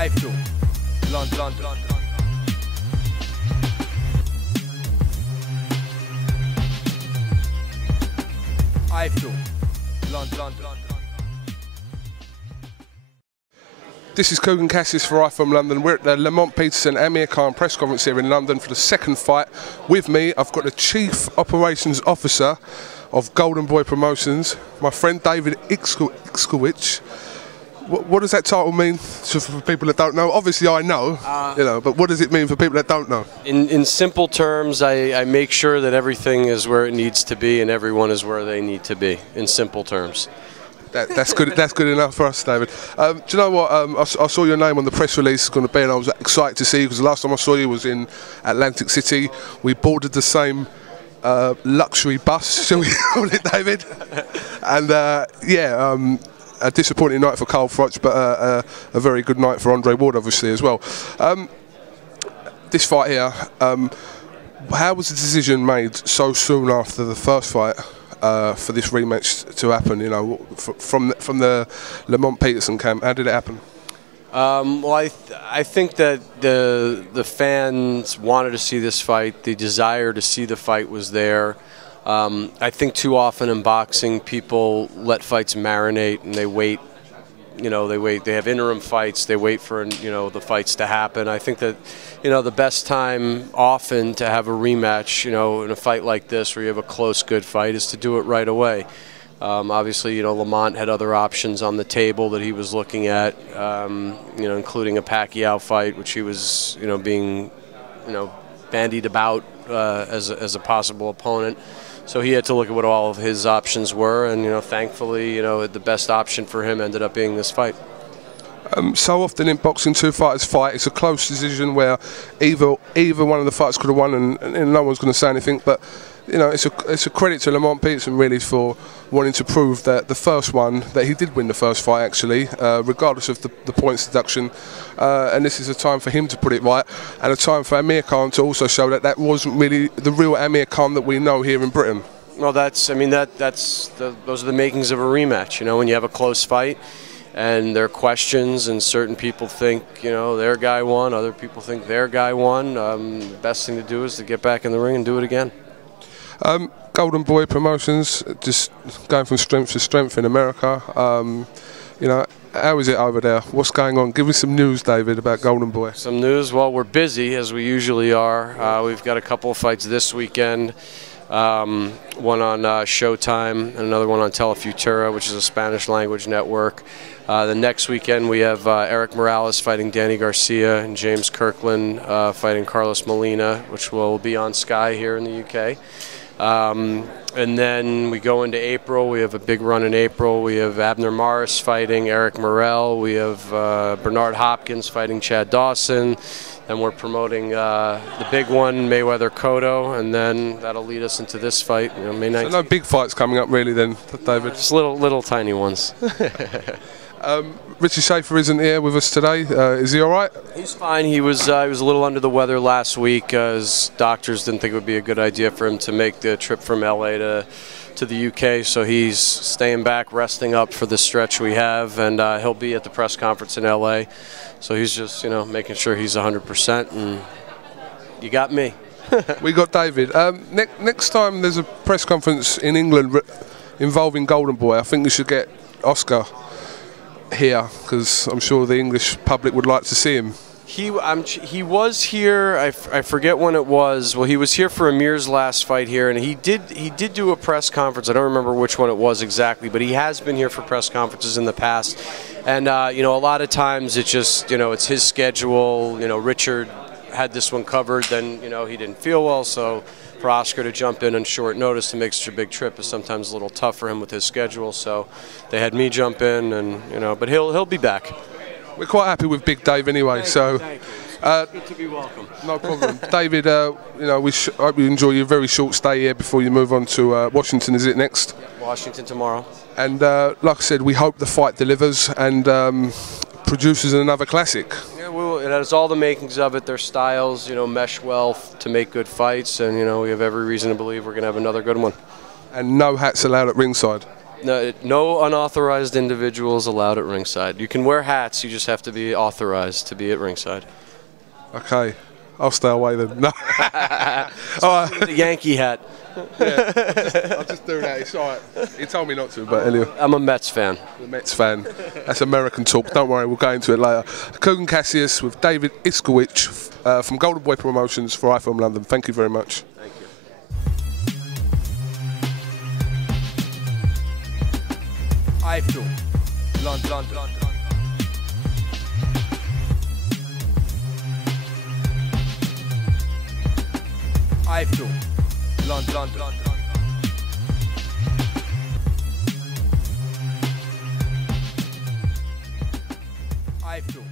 iFILM, London. iFILM, London. This is Kugan Cassius for iFILM London. We're at the Lamont Peterson Amir Khan press conference here in London for the second fight. With me, I've got the Chief Operations Officer of Golden Boy Promotions, my friend David Itskowitch. What does that title mean for people that don't know? Obviously I know, but what does it mean for people that don't know? In simple terms, I make sure that everything is where it needs to be and everyone is where they need to be, in simple terms. That's good. That's good enough for us, David. Do you know what? I saw your name on the press release going to be, and I was excited to see you because the last time I saw you was in Atlantic City. We boarded the same luxury bus, shall we call it, David? And a disappointing night for Carl Froch, but a very good night for Andre Ward, obviously, as well. This fight here, how was the decision made so soon after the first fight for this rematch to happen? You know, from the Lamont Peterson camp, how did it happen? Well, I think that the fans wanted to see this fight. The desire to see the fight was there. I think too often in boxing, people let fights marinate and they wait. They have interim fights. They wait for the fights to happen. I think that the best time often to have a rematch, in a fight like this where you have a close, good fight, is to do it right away. Obviously, Lamont had other options on the table that he was looking at, including a Pacquiao fight, which he was, being, bandied about as a possible opponent. So he had to look at what all of his options were, and thankfully, the best option for him ended up being this fight. So often in boxing, two fighters fight. It's a close decision where either one of the fighters could have won, and no one's going to say anything. But it's a credit to Lamont Peterson really for wanting to prove that the first one, that he did win the first fight actually, regardless of the points deduction. And this is a time for him to put it right, and a time for Amir Khan to also show that that wasn't really the real Amir Khan that we know here in Britain. Well, those are the makings of a rematch. When you have a close fight and there are questions and certain people think, their guy won, other people think their guy won, the best thing to do is to get back in the ring and do it again. Golden Boy Promotions, just going from strength to strength in America. How is it over there? What's going on? Give me some news, David, about Golden Boy. Some news? Well, we're busy, as we usually are. We've got a couple of fights this weekend. One on Showtime and another one on Telefutura, which is a Spanish language network. The next weekend we have Eric Morales fighting Danny Garcia and James Kirkland fighting Carlos Molina, which will be on Sky here in the UK. And then we go into April. We have a big run in April. We have Abner Morris fighting Eric Morrell. We have Bernard Hopkins fighting Chad Dawson. And we're promoting the big one, Mayweather-Cotto, and then that'll lead us into this fight, May 19th. So no big fights coming up really then, David? Just little tiny ones. Richie Schaefer isn't here with us today. Is he all right? He's fine. He was a little under the weather last week. His doctors didn't think it would be a good idea for him to make the trip from LA to the UK, so he's staying back, resting up for the stretch we have, and he'll be at the press conference in LA. So he's just, making sure he's 100%, and you got me. We got David. Next time there's a press conference in England involving Golden Boy, I think we should get Oscar here, because I'm sure the English public would like to see him. He was here. I forget when it was. Well, he was here for Amir's last fight here, and he did do a press conference. I don't remember which one it was exactly, but he has been here for press conferences in the past. And a lot of times it's just it's his schedule. Richard had this one covered, then he didn't feel well, so for Oscar to jump in on short notice to make such a big trip is sometimes a little tough for him with his schedule. So they had me jump in, and but he'll be back. We're quite happy with Big Dave anyway. Thank you. It's good to be welcome. No problem. David, we hope you enjoy your very short stay here before you move on to Washington. Is it next? Washington tomorrow. And like I said, we hope the fight delivers and produces another classic. Yeah, it has all the makings of it. Their styles, mesh well to make good fights, and we have every reason to believe we're going to have another good one. And no hats allowed at ringside. No unauthorized individuals allowed at ringside. You can wear hats, you just have to be authorized to be at ringside. Okay, I'll stay away then. No. All right. The Yankee hat. Yeah, I'll just do that. It's all right. He told me not to, but anyway. I'm a Mets fan. The Mets fan. That's American talk. Don't worry, we'll go into it later. Kugan Cassius with David Itskowitch from Golden Boy Promotions for iFILM London. Thank you very much. Thank you. iFILM London. iFILM London. iFILM.